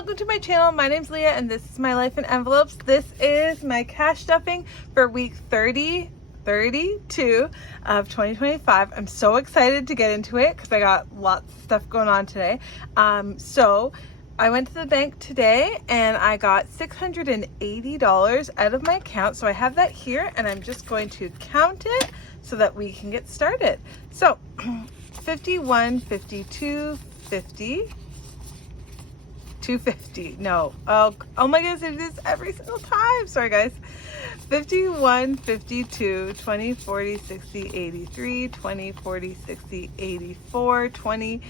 welcome to my channel. My name's Leah and this is my life in envelopes. This is my cash stuffing for week 32 of 2025. I'm so excited to get into it because I got lots of stuff going on today. So I went to the bank today and I got $680 out of my account. So I have that here and I'm just going to count it so that we can get started. So 51, 52, 50, 250. No. Oh my goodness, I do this every single time. Sorry guys. 51, 52, 20, 40, 60, 83, 20, 40, 60, 84, 20,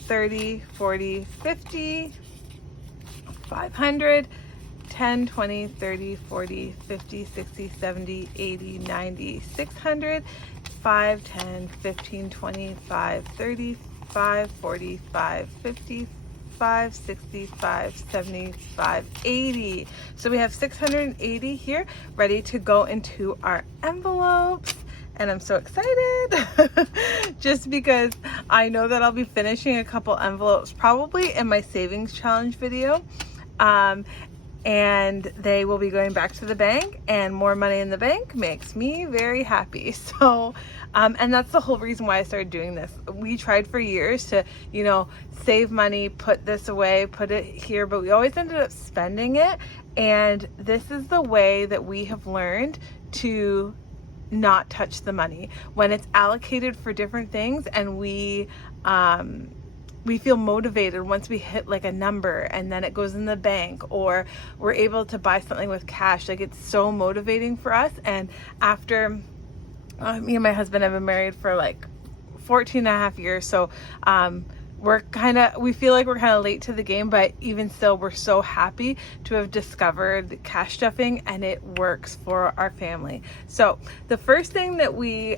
30, 40, 50, 500, 10, 20, 30, 40, 50, 60, 70, 80, 90, 600, 5, 10, 15, 25, 35, 45, 50, 5, 65, 75, 80. So we have 680 here ready to go into our envelopes. And I'm so excited just because I know that I'll be finishing a couple envelopes probably in my savings challenge video. And they will be going back to the bank, and more money in the bank makes me very happy. So and that's the whole reason why I started doing this. We tried for years to, you know, save money, put this away, put it here, but we always ended up spending it. And this is the way that we have learned to not touch the money when it's allocated for different things, and we feel motivated once we hit like a number and then it goes in the bank, or we're able to buy something with cash. Like, it's so motivating for us. And after me and my husband have been married for like 14 and a half years, so we feel like we're kind of late to the game, but even still we're so happy to have discovered cash stuffing, and it works for our family. So the first thing that we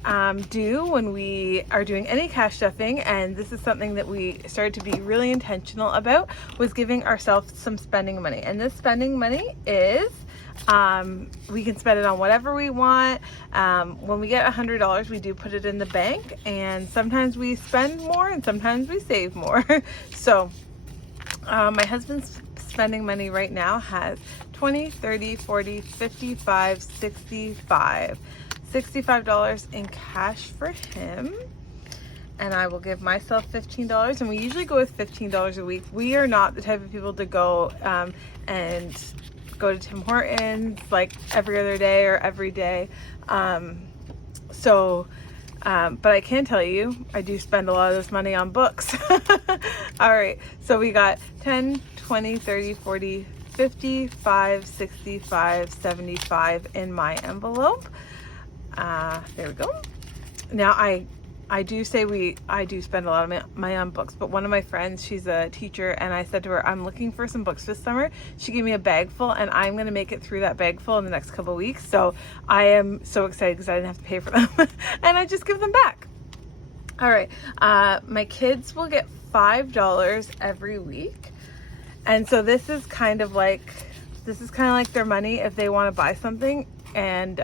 do when we are doing any cash stuffing, and this is something that we started to be really intentional about, was giving ourselves some spending money. And this spending money is we can spend it on whatever we want. When we get $100, we do put it in the bank, and sometimes we spend more and sometimes we save more. So my husband's spending money right now has 20, 30, 40, 55, 65. $65 in cash for him. And I will give myself $15, and we usually go with $15 a week. We are not the type of people to go and go to Tim Hortons like every other day or every day. But I can tell you, I do spend a lot of this money on books. All right, so we got 10, 20, 30, 40, 55, 65, 75 in my envelope. There we go. Now I do say I do spend a lot of money on books, but one of my friends, she's a teacher, and I said to her, I'm looking for some books this summer. She gave me a bag full, and I'm going to make it through that bag full in the next couple of weeks. So I am so excited because I didn't have to pay for them and I just give them back. All right. My kids will get $5 every week. And so this is kind of like their money if they want to buy something, and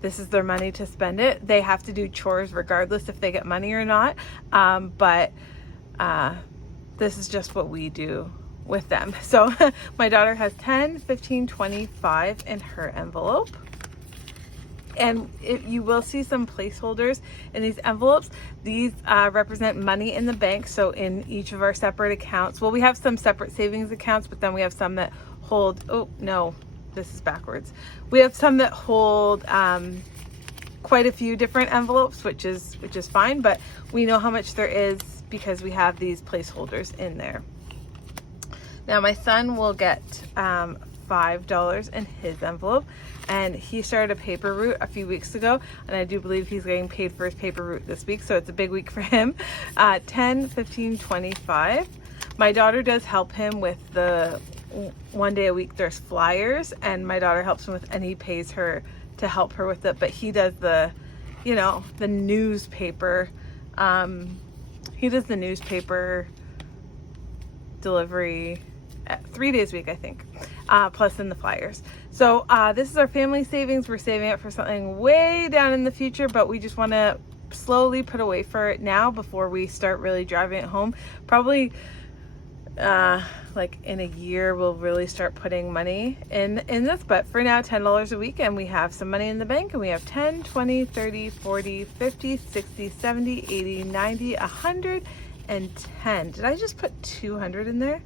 this is their money to spend it. They have to do chores regardless if they get money or not. But this is just what we do with them. So my daughter has 10, 15, 25 in her envelope. And you will see some placeholders in these envelopes. These represent money in the bank. So in each of our separate accounts, well, we have some separate savings accounts, but then we have some that hold, oh no, this is backwards. We have some that hold quite a few different envelopes, which is fine, but we know how much there is because we have these placeholders in there. Now my son will get $5 in his envelope, and he started a paper route a few weeks ago, and I do believe he's getting paid for his paper route this week, so it's a big week for him. 10, 15, 25. My daughter does help him with the one day a week there's flyers, and my daughter helps him with, and he pays her to help her with it, but he does the, you know, the newspaper, he does the newspaper delivery 3 days a week, I think, plus in the flyers. So this is our family savings. We're saving it for something way down in the future, but we just want to slowly put away for it now before we start really driving it home. Probably like in a year we'll really start putting money in this, but for now $10 a week, and we have some money in the bank, and we have 10, 20, 30, 40, 50, 60, 70, 80, 90, 100 and 10. Did I just put 200 in there?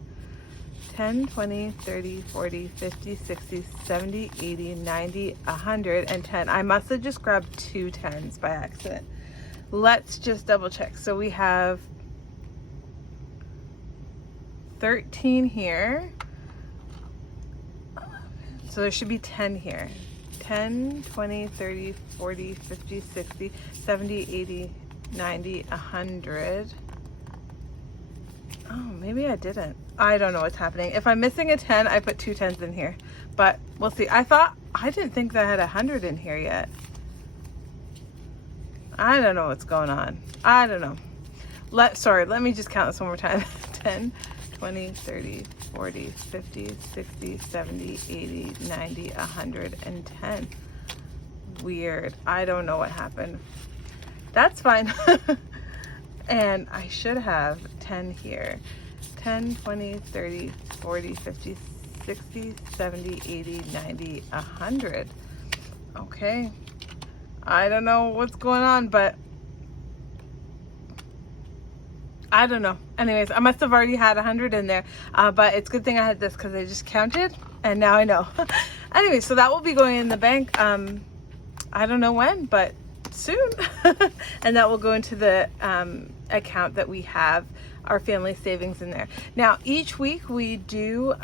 10, 20, 30, 40, 50, 60, 70, 80, 90, 100 and 10. I must have just grabbed 2 tens by accident. Let's just double check. So we have 13 here. So there should be 10 here. 10, 20, 30, 40, 50, 60, 70, 80, 90, 100. Oh, maybe I didn't. I don't know what's happening. If I'm missing a 10, I put 2 tens in here. But we'll see. I didn't think that I had 100 in here yet. I don't know what's going on. I don't know. Let me just count this one more time. 10, 20, 30, 40, 50, 60, 70, 80, 90, 110. Weird. I don't know what happened. That's fine. And I should have 10 here. 10, 20, 30, 40, 50, 60, 70, 80, 90, 100. Okay. I don't know what's going on, but I don't know. Anyways, I must have already had 100 in there, but it's a good thing I had this because I just counted and now I know. Anyway, so that will be going in the bank. I don't know when, but soon. And that will go into the account that we have our family savings in there. Now, each week we do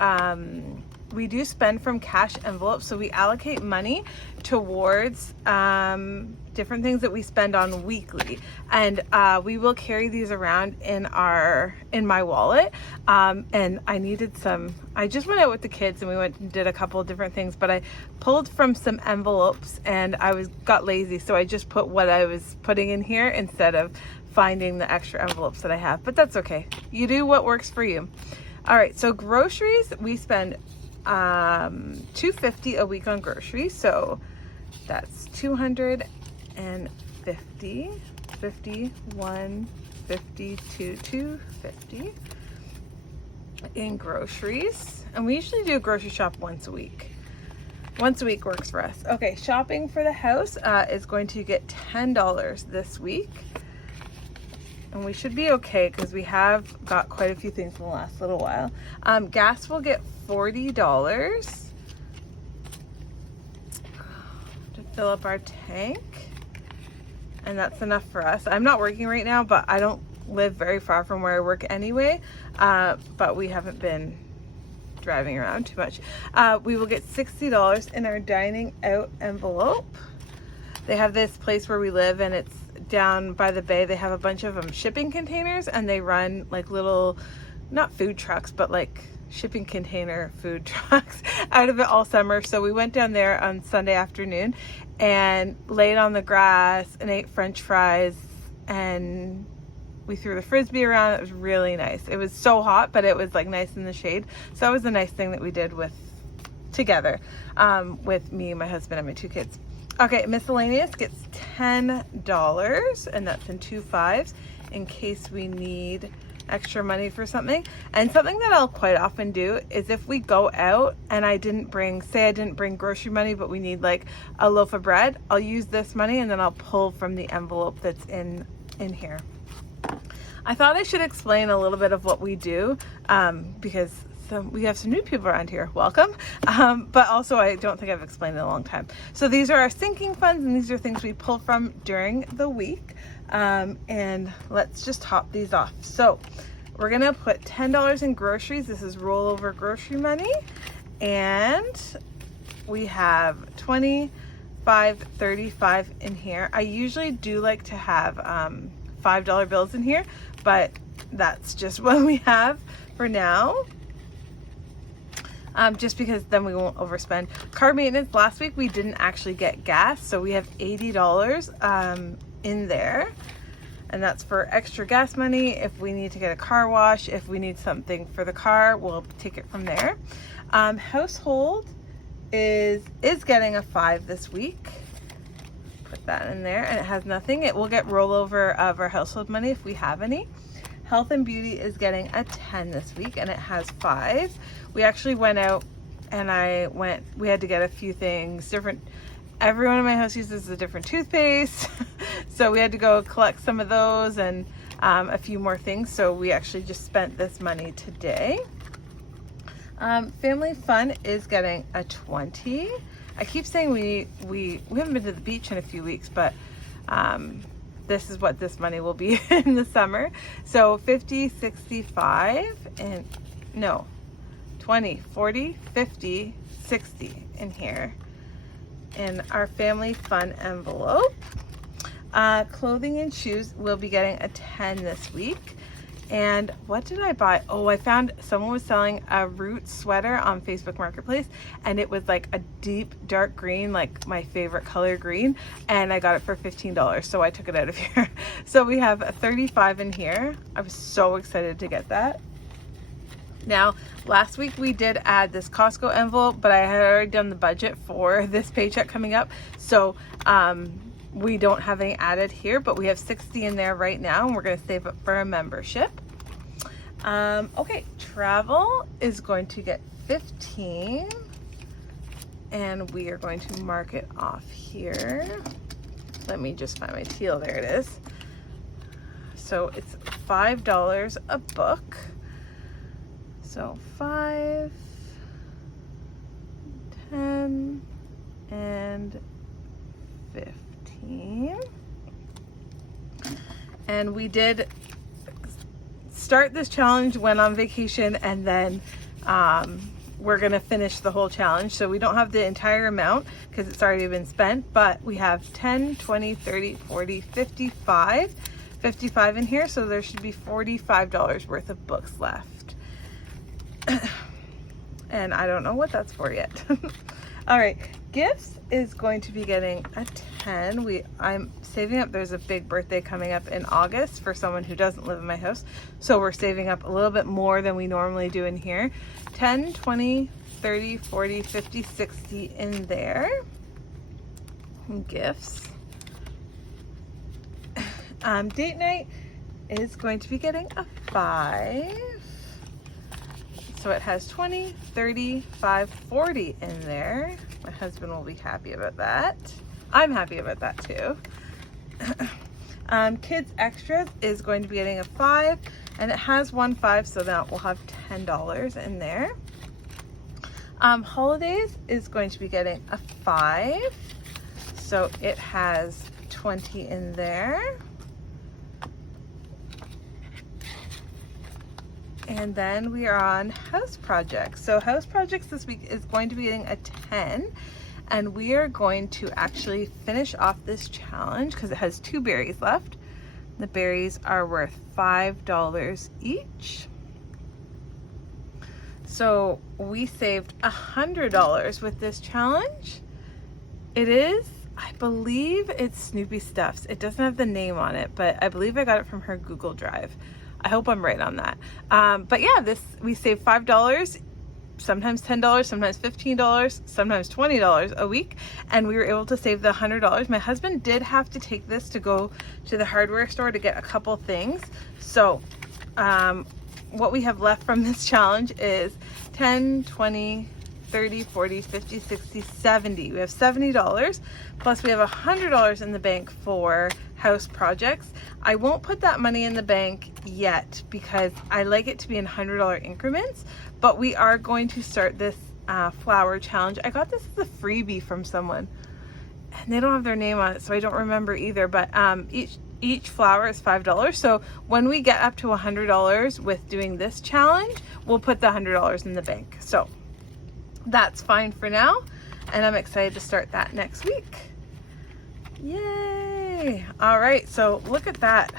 spend from cash envelopes. So we allocate money towards different things that we spend on weekly, and we will carry these around in my wallet. And I just went out with the kids and we went and did a couple of different things, but I pulled from some envelopes and got lazy, so I just put what I was putting in here instead of finding the extra envelopes that I have. But that's okay. You do what works for you. All right, so groceries, we spend $250 a week on groceries, so that's 250, 51, 52, 250 in groceries. And we usually do a grocery shop once a week. Once a week works for us. Okay, shopping for the house is going to get $10 this week. And we should be okay because we have got quite a few things in the last little while. Gas will get $40 to fill up our tank. And that's enough for us. I'm not working right now, but I don't live very far from where I work anyway. But we haven't been driving around too much. We will get $60 in our dining out envelope. They have this place where we live, and it's down by the bay. They have a bunch of shipping containers, and they run like little, not food trucks, but like shipping container food trucks out of it all summer. So we went down there on Sunday afternoon and laid on the grass and ate French fries, and we threw the frisbee around. It was really nice. It was so hot, but it was like nice in the shade. So that was a nice thing that we did together with me, my husband, and my 2 kids. Okay, miscellaneous gets $10, and that's in 2 5s in case we need extra money for something. And something that I'll quite often do is if we go out and I didn't bring grocery money, but we need like a loaf of bread, I'll use this money and then I'll pull from the envelope that's in here. I thought I should explain a little bit of what we do because we have some new people around here. Welcome. But also I don't think I've explained it in a long time. So these are our sinking funds, and these are things we pull from during the week. And let's just top these off. So we're gonna put $10 in groceries. This is rollover grocery money. And we have 25, 35 in here. I usually do like to have $5 bills in here, but that's just what we have for now. Just because then we won't overspend. Car maintenance, last week we didn't actually get gas, so we have $80 in there, and that's for extra gas money. If we need to get a car wash, if we need something for the car, we'll take it from there. Household is getting a 5 this week. Put that in there, and it has nothing. It will get rollover of our household money if we have any. Health and Beauty is getting a 10 this week, and it has 5. We actually went out and we had to get a few things different. Everyone in my house uses a different toothpaste. So we had to go collect some of those and a few more things. So we actually just spent this money today. Family Fun is getting a 20. I keep saying we haven't been to the beach in a few weeks, but this is what this money will be in the summer. So 50, 65, and no, 20, 40, 50, 60 in here in our Family Fun envelope. Clothing and shoes will be getting a 10 this week. And what did I buy? Oh, I found someone was selling a Roots sweater on Facebook Marketplace, and it was like a deep dark green, like my favorite color green, and I got it for $15, so I took it out of here. So we have a 35 in here. I was so excited to get that. Now, last week we did add this Costco envelope, but I had already done the budget for this paycheck coming up, so we don't have any added here, but we have 60 in there right now, and we're going to save up for a membership. Okay, travel is going to get 15, and we are going to mark it off here. Let me just find my teal. There it is. So it's $5 a book. So 5, 10, and 15. And we did start this challenge, went on vacation, and then we're gonna finish the whole challenge. So we don't have the entire amount because it's already been spent, but we have 10, 20, 30, 40, 55 in here. So there should be $45 worth of books left. And I don't know what that's for yet. All right, gifts is going to be getting a 10. I'm saving up. There's a big birthday coming up in August for someone who doesn't live in my house. So we're saving up a little bit more than we normally do in here. 10, 20, 30, 40, 50, 60 in there. Gifts. Date night is going to be getting a 5. So it has 20, 30, 5, 40 in there. My husband will be happy about that. I'm happy about that too. Kids Extras is going to be getting a 5, and it has 1 5, so that we'll have $10 in there. Holidays is going to be getting a 5, so it has 20 in there. And then we are on house projects. So house projects this week is going to be getting a 10, and we are going to actually finish off this challenge because it has 2 berries left. The berries are worth $5 each. So we saved $100 with this challenge. It is, I believe it's Snoopy Stuffs. It doesn't have the name on it, but I believe I got it from her Google Drive. I hope I'm right on that. But yeah, we saved $5, sometimes $10, sometimes $15, sometimes $20 a week, and we were able to save the $100. My husband did have to take this to go to the hardware store to get a couple things. So what we have left from this challenge is 10, 20, 30, 40, 50, 60, 70. We have $70, plus we have $100 in the bank for house projects. I won't put that money in the bank yet because I like it to be in $100 increments, but we are going to start this flower challenge. I got this as a freebie from someone, and they don't have their name on it, so I don't remember either, but each flower is $5. So when we get up to $100 with doing this challenge, we'll put the $100 in the bank. So that's fine for now, and I'm excited to start that next week. Yay! All right, so look at that.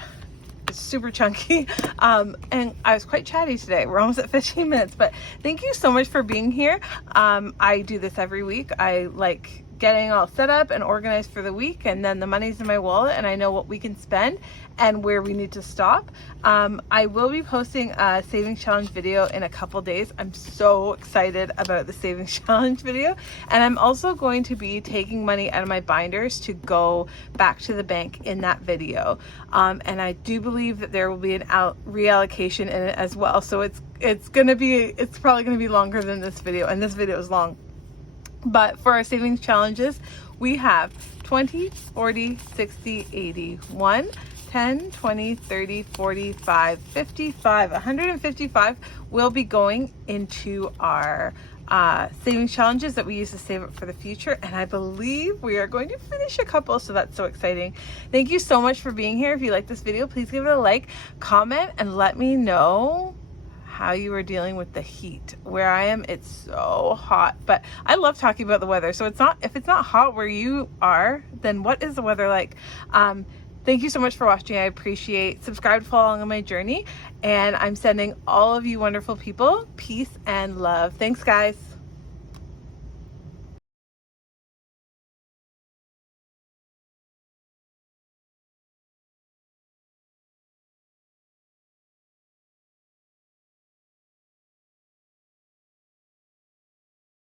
It's super chunky, and I was quite chatty today. We're almost at 15 minutes, but thank you so much for being here. I do this every week. I like getting all set up and organized for the week, and then the money's in my wallet and I know what we can spend and where we need to stop. I will be posting a savings challenge video in a couple days. I'm so excited about the savings challenge video, and I'm also going to be taking money out of my binders to go back to the bank in that video, and I do believe that there will be an reallocation in it as well. So it's probably gonna be longer than this video, and this video is long. But for our savings challenges, we have 20, 40, 60, 80, 1, 10, 20, 30, 45, 55, 155 will be going into our savings challenges that we use to save up for the future. And I believe we are going to finish a couple, so that's so exciting. Thank you so much for being here. If you like this video, please give it a like, comment, and let me know how you are dealing with the heat. Where I am, it's so hot, but I love talking about the weather. So if it's not hot where you are, then what is the weather like? Thank you so much for watching. I appreciate. Subscribe to follow along on my journey, and I'm sending all of you wonderful people peace and love. Thanks, guys.